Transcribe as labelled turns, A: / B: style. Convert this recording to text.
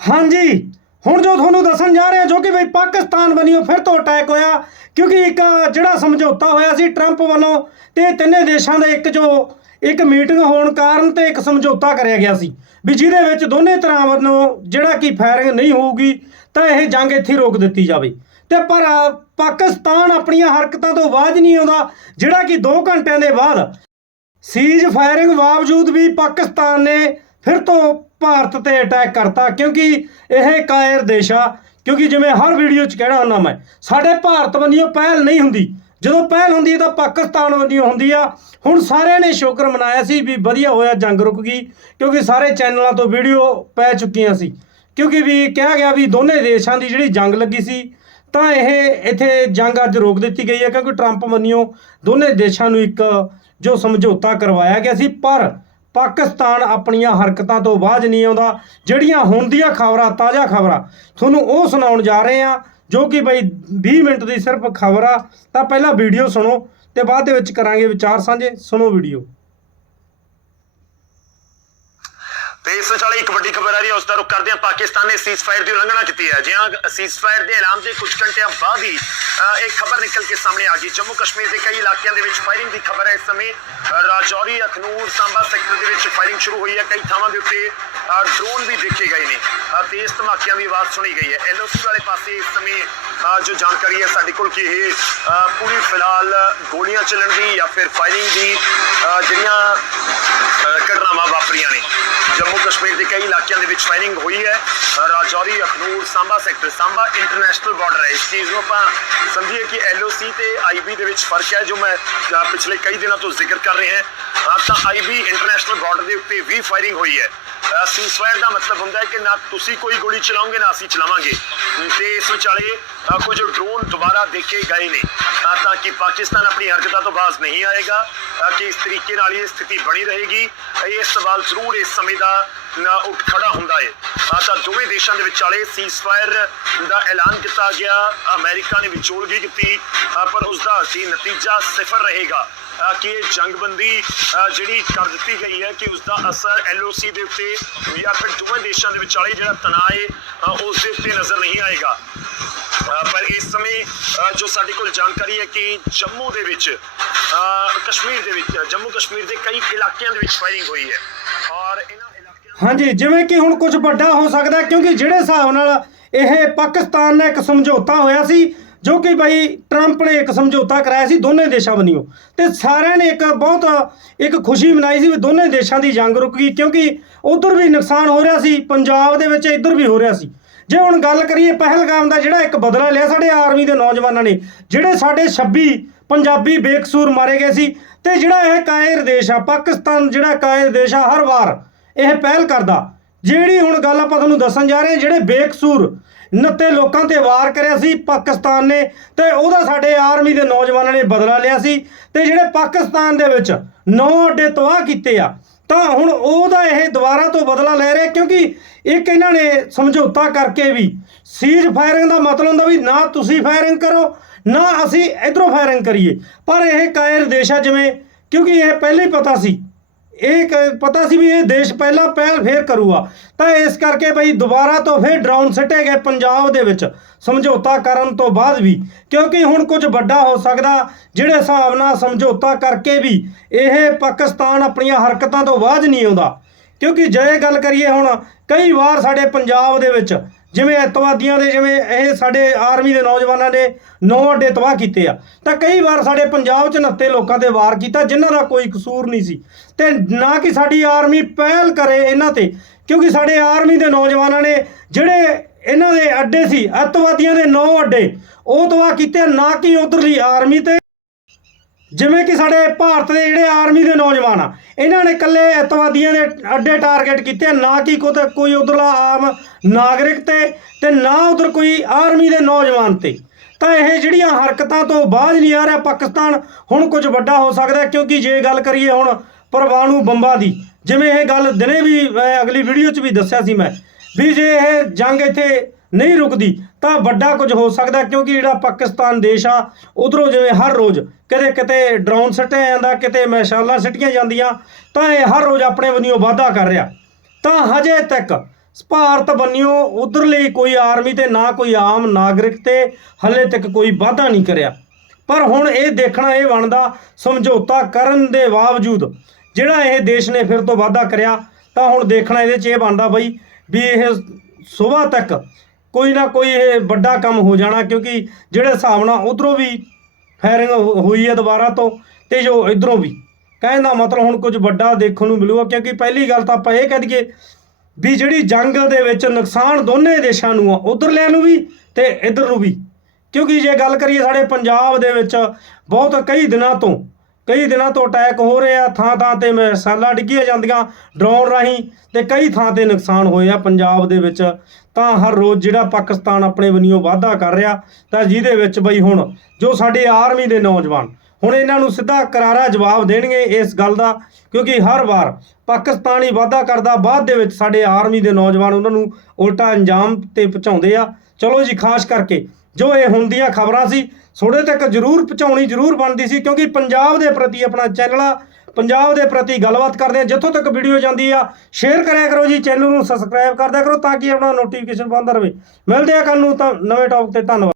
A: ਹਾਂਜੀ, ਹੁਣ ਜੋ ਤੁਹਾਨੂੰ ਦੱਸਣ ਜਾ ਰਿਹਾ ਜੋ ਕਿ ਬਈ ਪਾਕਿਸਤਾਨ ਵੱਲੋਂ ਫਿਰ ਤੋਂ ਅਟੈਕ ਹੋਇਆ, ਕਿਉਂਕਿ ਇੱਕ ਜਿਹੜਾ ਸਮਝੌਤਾ ਹੋਇਆ ਸੀ ਟਰੰਪ ਵੱਲੋਂ ਤੇ ਤਿੰਨੇ ਦੇਸ਼ਾਂ ਦਾ ਇੱਕ ਜੋ ਇੱਕ ਮੀਟਿੰਗ ਹੋਣ ਕਾਰਨ ਤੇ ਇੱਕ ਸਮਝੌਤਾ ਕਰਿਆ ਗਿਆ ਸੀ। ਵੀ ਜਿਹਦੇ ਵਿੱਚ ਦੋਨੇ ਤਰ੍ਹਾਂ ਵੱਲੋਂ ਜਿਹੜਾ ਕਿ ਫਾਇਰਿੰਗ ਨਹੀਂ ਹੋਊਗੀ, ਤਾਂ ਇਹ ਜੰਗ ਇੱਥੇ ਰੋਕ ਦਿੱਤੀ ਜਾਵੇ। ਤੇ ਪਰ ਪਾਕਿਸਤਾਨ ਆਪਣੀਆਂ ਹਰਕਤਾਂ ਤੋਂ ਬਾਜ ਨਹੀਂ ਆਉਂਦਾ, ਜਿਹੜਾ ਕਿ 2 ਘੰਟਿਆਂ ਦੇ ਬਾਅਦ ਸੀਜ਼ ਫਾਇਰਿੰਗ ਬਾਵਜੂਦ ਵੀ ਪਾਕਿਸਤਾਨ ਨੇ ਫਿਰ ਤੋਂ ਭਾਰਤ ਤੇ ਅਟੈਕ ਕਰਤਾ, ਕਿਉਂਕਿ ਇਹ ਕਾਇਰ ਦੇਸ਼ ਆ। ਕਿਉਂਕਿ ਜਿਵੇਂ ਹਰ ਵੀਡੀਓ 'ਚ ਕਹਿਣਾ ਹੁੰਦਾ ਮੈਂ, ਸਾਡੇ ਭਾਰਤ ਵੱਲੋਂ ਪਹਿਲ ਨਹੀਂ ਹੁੰਦੀ। ਜਦੋਂ ਪਹਿਲ ਹੁੰਦੀ ਹੈ ਤਾਂ ਪਾਕਿਸਤਾਨ ਵੱਲੋਂ ਹੁੰਦੀ ਆ। ਹੁਣ ਸਾਰਿਆਂ ਨੇ ਸ਼ੁਕਰ ਮਨਾਇਆ ਸੀ ਵੀ ਵਧੀਆ ਹੋਇਆ, ਜੰਗ ਰੁਕ ਗਈ, ਕਿਉਂਕਿ ਸਾਰੇ ਚੈਨਲਾਂ ਤੋਂ ਵੀਡੀਓ ਪੈ ਚੁੱਕੀਆਂ ਸੀ। ਕਿਉਂਕਿ ਵੀ ਕਿਹਾ ਗਿਆ ਵੀ ਦੋਨੇ ਦੇਸ਼ਾਂ ਦੀ ਜਿਹੜੀ ਜੰਗ ਲੱਗੀ ਸੀ, ਤਾਂ ਇਹ ਇੱਥੇ ਜੰਗ ਅੱਜ ਰੋਕ ਦਿੱਤੀ ਗਈ ਹੈ, ਕਿਉਂਕਿ ਟਰੰਪ ਵੱਲੋਂ ਦੋਨੇ ਦੇਸ਼ਾਂ ਨੂੰ ਇੱਕ ਜੋ ਸਮਝੌਤਾ ਕਰਵਾਇਆ ਗਿਆ ਸੀ। ਪਰ ਪਾਕਿਸਤਾਨ ਆਪਣੀਆਂ ਹਰਕਤਾਂ ਤੋਂ ਬਾਜ਼ ਨਹੀਂ ਆਉਂਦਾ, ਜਿਹੜੀਆਂ ਹੁਣ ਦੀਆਂ ਖਬਰਾਂ, ਤਾਜ਼ਾ ਖਬਰਾਂ। ਤੁਹਾਨੂੰ ਉਹ ਸੁਣਾਉਣ ਜਾ ਰਹੇ ਆ ਜੋ ਕਿ ਬਈ 20 ਮਿੰਟ ਦੀ ਸਿਰਫ ਖਬਰ। ਆ ਤਾਂ ਪਹਿਲਾਂ ਵੀਡੀਓ ਸੁਣੋ ਤੇ ਬਾਅਦ ਦੇ ਵਿੱਚ ਕਰਾਂਗੇ ਵਿਚਾਰ ਸਾਂਝੇ। ਸੁਣੋ ਵੀਡੀਓ
B: ਤੇ ਇਸ ਵਿਚਾਲੇ ਇੱਕ ਵੱਡੀ ਖਬਰ ਆ ਰਹੀ ਹੈ ਉਸ ਦਾ ਰੁਖ ਕਰਦੇ ਹਾਂ। ਪਾਕਿਸਤਾਨ ਨੇ ਸੀਜ਼ਫਾਇਰ ਦੀ ਉਲੰਘਣਾ ਕੀਤੀ ਹੈ। ਜਿਹਾਂ ਸੀਜ਼ਫਾਇਰ ਦੇ ਐਲਾਨ ਦੇ ਕੁਝ ਘੰਟਿਆਂ ਬਾਅਦ ਹੀ ਅ, ਇੱਕ ਖਬਰ ਨਿਕਲ ਕੇ ਸਾਹਮਣੇ ਆ ਗਈ। ਜੰਮੂ ਕਸ਼ਮੀਰ ਦੇ ਕਈ ਇਲਾਕਿਆਂ ਦੇ ਵਿੱਚ ਫਾਇਰਿੰਗ ਦੀ ਖਬਰ ਹੈ। ਇਸ ਸਮੇਂ ਰਾਜੌਰੀ ਅਖਨੂਰ ਸਾਂਬਾ ਸੈਕਟਰ ਦੇ ਵਿੱਚ ਫਾਇਰਿੰਗ ਸ਼ੁਰੂ ਹੋਈ ਹੈ। ਕਈ ਥਾਵਾਂ ਦੇ ਉੱਤੇ ਡਰੋਨ ਵੀ ਦੇਖੇ ਗਏ ਨੇ। ਅ, ਤੇਜ਼ ਧਮਾਕਿਆਂ ਦੀ ਆਵਾਜ਼ ਸੁਣੀ ਗਈ ਹੈ। ਐਲਓਸੀ ਵਾਲੇ ਪਾਸੇ ਇਸ ਸਮੇਂ ਜੋ ਜਾਣਕਾਰੀ ਹੈ ਸਾਡੇ ਕੋਲ ਕਿ ਇਹ ਪੂਰੀ ਫਿਲਹਾਲ ਗੋਲੀਆਂ ਚੱਲਣ ਦੀ ਜਾਂ ਫਿਰ ਫਾਇਰਿੰਗ ਦੀ ਜਿਹੜੀਆਂ ਘਟਨਾਵਾਂ ਵਾਪਰੀਆਂ ਨੇ। ਜੰਮੂ ਕਸ਼ਮੀਰ ਦੇ ਕਈ ਇਲਾਕਿਆਂ ਦੇ ਵਿੱਚ ਫਾਇਰਿੰਗ ਹੋਈ ਹੈ। Rajouri Akhnoor Samba sector Samba international border ਹੈ। ਇਸ ਚੀਜ਼ ਨੂੰ ਆਪਾਂ ਸਮਝੀਏ ਕਿ ਐਲਓਸੀ ਤੇ ਆਈਬੀ ਦੇ ਵਿੱਚ ਫ਼ਰਕ ਹੈ ਜੋ ਮੈਂ ਪਿਛਲੇ ਕਈ ਦਿਨਾਂ ਤੋਂ ਜ਼ਿਕਰ ਕਰ ਰਿਹਾ ਹਾਂ। ਅ, ਤਾਂ ਆਈਬੀ ਇੰਟਰਨੈਸ਼ਨਲ ਬਾਰਡਰ ਦੇ ਉੱਤੇ ਵੀ ਫਾਇਰਿੰਗ ਹੋਈ ਹੈ। ਸੀਜ਼ਫਾਇਰ ਦਾ ਮਤਲਬ ਹੁੰਦਾ ਹੈ ਕਿ ਨਾ ਤੁਸੀਂ ਕੋਈ ਗੋਲੀ ਚਲਾਓਗੇ ਨਾ ਅਸੀਂ ਚਲਾਵਾਂਗੇ। ਤੇ ਇਸ ਵਿਚਾਲੇ ਕੁਝ ਡਰੋਨ ਦੁਬਾਰਾ ਦੇਖੇ ਗਏ ਨੇ। ਤਾਂ ਕਿ ਪਾਕਿਸਤਾਨ ਆਪਣੀ ਹਰਕਤਾਂ ਤੋਂ ਬਾਜ਼ ਨਹੀਂ ਆਏਗਾ ਅ, ਕਿ ਇਸ ਤਰੀਕੇ ਨਾਲ ਇਹ ਸਥਿਤੀ ਬਣੀ ਰਹੇਗੀ। ਇਹ ਸਵਾਲ ਜ਼ਰੂਰ ਇਸ ਸਮੇਂ ਦਾ ਨਾ ਉੱਠ ਖੜਾ ਹੁੰਦਾ ਹੈ ਤਾਂ ਦੋਵੇਂ ਦੇਸ਼ਾਂ ਦੇ ਵਿਚਾਲੇ ਸੀਜ਼ਫਾਇਰ ਦਾ ਐਲਾਨ ਕੀਤਾ ਗਿਆ। ਅਮਰੀਕਾ ਨੇ ਵਿਚੋਲਗੀ ਕੀਤੀ ਪਰ ਉਸ ਦਾ ਅਸੀਂ ਨਤੀਜਾ ਸਿਫਰ ਰਹੇਗਾ। ਕਿ ਇਹ ਜੰਗਬੰਦੀ ਜਿਹੜੀ ਕਰ ਦਿੱਤੀ ਗਈ ਹੈ ਕਿ ਉਸ ਦਾ ਅਸਰ ਐਲਓਸੀ ਦੇ ਉੱਤੇ ਜਾਂ ਫਿਰ ਦੋਵੇਂ ਦੇਸ਼ਾਂ ਦੇ ਵਿਚਾਲੇ ਜਿਹੜਾ ਤਣਾਅ ਹੈ ਉਸ ਦੇ ਉੱਤੇ ਨਜ਼ਰ ਨਹੀਂ ਆਏਗਾ। ਪਰ ਇਸ ਸਮੇਂ ਜੋ ਸਾਡੇ ਕੋਲ ਜਾਣਕਾਰੀ ਹੈ ਕਿ ਜੰਮੂ ਦੇ ਵਿੱਚ ਕਸ਼ਮੀਰ ਦੇ ਵਿੱਚ, ਜੰਮੂ ਕਸ਼ਮੀਰ ਦੇ ਕਈ ਇਲਾਕਿਆਂ ਦੇ ਵਿੱਚ ਫਾਇਰਿੰਗ ਹੋਈ ਹੈ। ਔਰ ਇਹਨਾਂ
A: ਹਾਂਜੀ, ਜਿਵੇਂ ਕਿ ਹੁਣ ਕੁਝ ਵੱਡਾ ਹੋ ਸਕਦਾ ਕਿਉਂਕਿ ਜਿਹੜੇ ਹਿਸਾਬ ਨਾਲ ਇਹ ਪਾਕਿਸਤਾਨ ਨਾਲ ਇੱਕ ਸਮਝੌਤਾ ਹੋਇਆ ਸੀ, ਜੋ ਕਿ ਭਾਈ ਟਰੰਪ ਨੇ ਇੱਕ ਸਮਝੌਤਾ ਕਰਾਇਆ ਸੀ ਦੋਨੇ ਦੇਸ਼ਾਂ ਵੱਲੋਂ, ਤੇ ਸਾਰਿਆਂ ਨੇ ਇੱਕ ਬਹੁਤ ਇੱਕ ਖੁਸ਼ੀ ਮਨਾਈ ਸੀ ਵੀ ਦੋਨੇ ਦੇਸ਼ਾਂ ਦੀ ਜੰਗ ਰੁਕ ਗਈ, ਕਿਉਂਕਿ ਉਧਰ ਵੀ ਨੁਕਸਾਨ ਹੋ ਰਿਹਾ ਸੀ, ਪੰਜਾਬ ਦੇ ਵਿੱਚ ਇੱਧਰ ਵੀ ਹੋ ਰਿਹਾ ਸੀ। ਜੇ ਹੁਣ ਗੱਲ ਕਰੀਏ ਪਹਿਲਗਾਮ ਦਾ ਜਿਹੜਾ ਇੱਕ ਬਦਲਾ ਲਿਆ ਸਾਡੇ ਆਰਮੀ ਦੇ ਨੌਜਵਾਨਾਂ ਨੇ, ਜਿਹੜੇ ਸਾਡੇ 26 ਪੰਜਾਬੀ ਬੇਕਸੂਰ ਮਾਰੇ ਗਏ ਸੀ ਤੇ ਜਿਹੜਾ ਇਹ ਕਾਇਰ ਦੇਸ਼ ਆ, ਪਾਕਿਸਤਾਨ ਜਿਹੜਾ ਕਾਇਰ ਦੇਸ਼ ਆ, ਹਰ ਵਾਰ ਇਹ ਪਹਿਲ ਕਰਦਾ। ਜਿਹੜੀ ਹੁਣ ਗੱਲ ਆਪਾਂ ਤੁਹਾਨੂੰ ਦੱਸਣ ਜਾ ਰਹੇ ਜਿਹੜੇ ਬੇਕਸੂਰ ਨੱਤੇ ਲੋਕਾਂ ਤੇ ਵਾਰ ਕਰਿਆ ਸੀ ਪਾਕਿਸਤਾਨ ਨੇ ਤੇ ਉਹਦਾ ਸਾਡੇ ਆਰਮੀ ਦੇ ਨੌਜਵਾਨਾਂ ਨੇ ਬਦਲਾ ਲਿਆ ਸੀ ਤੇ ਜਿਹੜੇ ਪਾਕਿਸਤਾਨ ਦੇ ਵਿੱਚ ਨੌ ਅੱਡੇ ਤਬਾਹ ਕੀਤੇ ਆ ਤਾਂ ਹੁਣ ਉਹਦਾ ਇਹ ਦੁਬਾਰਾ ਤੋਂ ਬਦਲਾ ਲੈ ਰਿਹਾ ਕਿਉਂਕਿ ਇੱਕ ਇਹਨਾਂ ਨੇ ਸਮਝੌਤਾ ਕਰਕੇ ਵੀ ਸੀਜ਼ ਫਾਇਰਿੰਗ ਦਾ ਮਤਲਬ ਹੁੰਦਾ ਵੀ ਨਾ ਤੁਸੀਂ ਫਾਇਰਿੰਗ ਕਰੋ, ਨਾ ਅਸੀਂ ਇਧਰੋਂ ਫਾਇਰਿੰਗ ਕਰੀਏ। ਪਰ ਇਹ ਕਾਇਰ ਦੇਸ਼ ਆ ਜਿਵੇਂ, ਕਿਉਂਕਿ ਇਹ ਪਹਿਲਾਂ ਹੀ ਪਤਾ ਸੀ ਇਹ ਕ- ਪਤਾ ਸੀ ਵੀ ਇਹ ਦੇਸ਼ ਪਹਿਲਾਂ ਪਹਿਲ ਫੇਰ ਕਰੂਗਾ। ਤਾਂ ਇਸ ਕਰਕੇ ਬਈ ਦੁਬਾਰਾ ਤੋਂ ਫੇਰ ਡਰਾਉਣ ਸਿੱਟੇ ਗਏ ਪੰਜਾਬ ਦੇ ਵਿੱਚ, ਸਮਝੌਤਾ ਕਰਨ ਤੋਂ ਬਾਅਦ ਵੀ। ਕਿਉਂਕਿ ਹੁਣ ਕੁਝ ਵੱਡਾ ਹੋ ਸਕਦਾ, ਜਿਹੜੇ ਹਿਸਾਬ ਨਾਲ ਸਮਝੌਤਾ ਕਰਕੇ ਵੀ ਇਹ ਪਾਕਿਸਤਾਨ ਆਪਣੀਆਂ ਹਰਕਤਾਂ ਤੋਂ ਬਾਅਦ ਨਹੀਂ ਆਉਂਦਾ। ਕਿਉਂਕਿ ਜੇ ਗੱਲ ਕਰੀਏ ਹੁਣ, ਕਈ ਵਾਰ ਸਾਡੇ ਪੰਜਾਬ ਦੇ ਵਿੱਚ ਜਿਵੇਂ ਅੱਤਵਾਦੀਆਂ ਦੇ, ਜਿਵੇਂ ਇਹ ਸਾਡੇ ਆਰਮੀ ਦੇ ਨੌਜਵਾਨਾਂ ਨੇ ਨੌ ਅੱਡੇ ਤਬਾਹ ਕੀਤੇ ਆ। ਤਾਂ ਕਈ ਵਾਰ ਸਾਡੇ ਪੰਜਾਬ 'ਚ ਨੱਤੇ ਲੋਕਾਂ ਤੇ ਵਾਰ ਕੀਤਾ, ਜਿਨ੍ਹਾਂ ਦਾ ਕੋਈ ਕਸੂਰ ਨਹੀਂ ਸੀ। ਤੇ ਨਾ ਕਿ ਸਾਡੀ ਆਰਮੀ ਪਹਿਲ ਕਰੇ ਇਹਨਾਂ ਤੇ, ਕਿਉਂਕਿ ਸਾਡੇ ਆਰਮੀ ਦੇ ਨੌਜਵਾਨਾਂ ਨੇ ਜਿਹੜੇ ਇਹਨਾਂ ਦੇ ਅੱਡੇ ਸੀ ਅੱਤਵਾਦੀਆਂ ਦੇ ਨੌ ਅੱਡੇ, ਉਹ ਤਬਾਹ ਕੀਤੇ ਨਾ ਕਿ ਉਧਰਲੀ ਆਰਮੀ ਤੇ ਜਿਵੇਂ ਕਿ ਸਾਡੇ ਭਾਰਤ ਦੇ ਜਿਹੜੇ ਆਰਮੀ ਦੇ ਨੌਜਵਾਨ ਆ, ਇਹਨਾਂ ਨੇ ਇਕੱਲੇ ਅੱਤਵਾਦੀਆਂ ਦੇ ਅੱਡੇ ਟਾਰਗੇਟ ਕੀਤੇ ਨਾ ਕਿ ਕੋਈ ਕੋਈ ਉਧਰਲਾ ਆਮ ਨਾਗਰਿਕ ਤੇ ਤੇ ਨਾ ਉਧਰ ਕੋਈ ਆਰਮੀ ਦੇ ਨੌਜਵਾਨ ਤੇ। ਤਾਂ ਇਹ ਜਿਹੜੀਆਂ ਹਰਕਤਾਂ ਤੋਂ ਬਾਅਦ ਨਹੀਂ ਆ ਰਿਹਾ ਪਾਕਿਸਤਾਨ, ਹੁਣ ਕੁਝ ਵੱਡਾ ਹੋ ਸਕਦਾ ਕਿਉਂਕਿ ਜੇ ਗੱਲ ਕਰੀਏ ਹੁਣ ਪਰਮਾਣੂ ਬੰਬਾਂ ਦੀ, ਜਿਵੇਂ ਇਹ ਗੱਲ ਦਿਨੇ ਵੀ ਅਗਲੀ ਵੀਡੀਓ 'ਚ ਵੀ ਦੱਸਿਆ ਸੀ ਮੈਂ, ਵੀ ਜੇ ਇਹ ਜੰਗ ਇੱਥੇ ਨਹੀਂ ਰੁਕਦੀ, ਤਾਂ ਵੱਡਾ ਕੁਝ ਹੋ ਸਕਦਾ ਕਿਉਂਕਿ ਜਿਹੜਾ ਪਾਕਿਸਤਾਨ ਦੇਸ਼ ਆ, ਉਧਰੋਂ ਜਿਵੇਂ ਹਰ ਰੋਜ਼ ਕਦੇ ਕਿਤੇ ਡਰੋਨ ਸੱਟਿਆ ਜਾਂਦਾ, ਕਿਤੇ ਮੈਸ਼ਾਲਾਂ ਸਿੱਟੀਆਂ ਜਾਂਦੀਆਂ, ਤਾਂ ਇਹ ਹਰ ਰੋਜ਼ ਆਪਣੇ ਵੱਲੋਂ ਵਾਧਾ ਕਰ ਰਿਹਾ। ਤਾਂ ਹਜੇ ਤੱਕ ਭਾਰਤ ਬੰਨਿਓ ਉਧਰਲੇ ਕੋਈ ਆਰਮੀ ਤੇ ਨਾ ਕੋਈ ਆਮ ਨਾਗਰਿਕ ਤੇ ਹਲੇ ਤੱਕ ਕੋਈ ਵਾਧਾ ਨਹੀਂ ਕਰਿਆ। ਪਰ ਹੁਣ ਇਹ ਦੇਖਣਾ, ਇਹ ਬਣਦਾ, ਸਮਝੌਤਾ ਕਰਨ ਦੇ ਬਾਵਜੂਦ ਜਿਹੜਾ ਇਹ ਦੇਸ਼ ਨੇ ਫਿਰ ਤੋਂ ਵਾਅਦਾ ਕਰਿਆ, ਤਾਂ ਹੁਣ ਦੇਖਣਾ ਇਹਦੇ 'ਚ ਇਹ ਬਣਦਾ ਬਈ ਵੀ ਇਹ ਸਵੇਰ ਤੱਕ ਕੋਈ ਨਾ ਕੋਈ ਇਹ ਵੱਡਾ ਕੰਮ ਹੋ ਜਾਣਾ, ਕਿਉਂਕਿ ਜਿਹੜੇ ਹਿਸਾਬ ਨਾਲ ਉਧਰੋਂ ਵੀ ਫਾਇਰਿੰਗ ਹੋਈ ਹੈ ਦੁਬਾਰਾ ਤੋਂ ਤੇ ਜੋ ਇਧਰੋਂ ਵੀ। ਕਹਿਣ ਦਾ ਮਤਲਬ ਹੁਣ ਕੁਝ ਵੱਡਾ ਦੇਖਣ ਨੂੰ ਮਿਲੂਗਾ, ਕਿਉਂਕਿ ਪਹਿਲੀ ਗੱਲ ਤਾਂ ਆਪਾਂ ਇਹ ਕਹਿ ਦਈਏ ਵੀ ਜਿਹੜੀ ਜੰਗ ਦੇ ਵਿੱਚ ਨੁਕਸਾਨ ਦੋਨੇ ਦੇਸ਼ਾਂ ਨੂੰ ਆ, ਉਧਰਲਿਆਂ ਨੂੰ ਵੀ ਤੇ ਇਧਰ ਨੂੰ ਵੀ। ਕਿਉਂਕਿ ਜੇ ਗੱਲ ਕਰੀਏ ਸਾਡੇ ਪੰਜਾਬ ਦੇ ਵਿੱਚ ਬਹੁਤ ਕਈ ਦਿਨਾਂ ਤੋਂ ਕਈ ਦਿਨਾਂ ਤੋਂ ਅਟੈਕ ਹੋ ਰਹੇ ਆ, ਥਾਂ ਥਾਂ ਤੇ ਮਿਸਾਲਾਂ ਡਿੱਗੀਆਂ ਜਾਂਦੀਆਂ ਡਰੋਨ ਰਾਹੀਂ ਤੇ ਕਈ ਥਾਂ ਤੇ ਨੁਕਸਾਨ ਹੋਏ ਆ ਪੰਜਾਬ ਦੇ ਵਿੱਚ। ਤਾਂ ਹਰ ਰੋਜ਼ ਜਿਹੜਾ ਪਾਕਿਸਤਾਨ ਆਪਣੇ ਵੱਲੋਂ ਵਾਧਾ ਕਰ ਰਿਹਾ, ਤਾਂ ਜਿਹਦੇ ਵਿੱਚ ਬਈ ਹੁਣ ਜੋ ਸਾਡੇ ਆਰਮੀ ਦੇ ਨੌਜਵਾਨ, ਹੁਣ ਇਹਨਾਂ ਨੂੰ ਸਿੱਧਾ ਕਰਾਰਾ ਜਵਾਬ ਦੇਣਗੇ ਇਸ ਗੱਲ ਦਾ, ਕਿਉਂਕਿ ਹਰ ਵਾਰ ਪਾਕਿਸਤਾਨੀ ਵਾਅਦਾ ਕਰਦਾ, ਬਾਅਦ ਦੇ ਵਿੱਚ ਸਾਡੇ ਆਰਮੀ ਦੇ ਨੌਜਵਾਨ ਉਹਨਾਂ ਨੂੰ ਉਲਟਾ ਅੰਜਾਮ ਤੇ ਪਹੁੰਚਾਉਂਦੇ ਆ। ਚਲੋ ਜੀ, ਖਾਸ ਕਰਕੇ ਜੋ ਇਹ ਹੁੰਦੀਆਂ ਖਬਰਾਂ ਸੀ ਥੋੜੇ ਤੱਕ ਜ਼ਰੂਰ ਪਹੁੰਚਾਉਣੀ ਜ਼ਰੂਰ ਬਣਦੀ ਸੀ, ਕਿਉਂਕਿ ਪੰਜਾਬ ਦੇ ਪ੍ਰਤੀ ਆਪਣਾ ਚੈਨਲ ਆ, ਪੰਜਾਬ ਦੇ ਪ੍ਰਤੀ ਗੱਲਬਾਤ ਕਰਦੇ ਆ, ਜਿੱਥੋਂ ਤੱਕ ਵੀਡੀਓ ਜਾਂਦੀ ਆ ਸ਼ੇਅਰ ਕਰਿਆ ਕਰੋ ਜੀ ਚੈਨਲ ਨੂੰ ਸਬਸਕ੍ਰਾਈਬ ਕਰਦਿਆ ਕਰੋ, ਤਾਂ ਕਿ ਆਪਣਾ ਨੋਟੀਫਿਕੇਸ਼ਨ ਬੰਦ ਰਹੇ। ਮਿਲਦੇ ਆ ਕੱਲ ਨੂੰ ਤਾਂ ਨਵੇਂ ਟੌਪਿਕ ਤੇ, ਧੰਨਵਾਦ।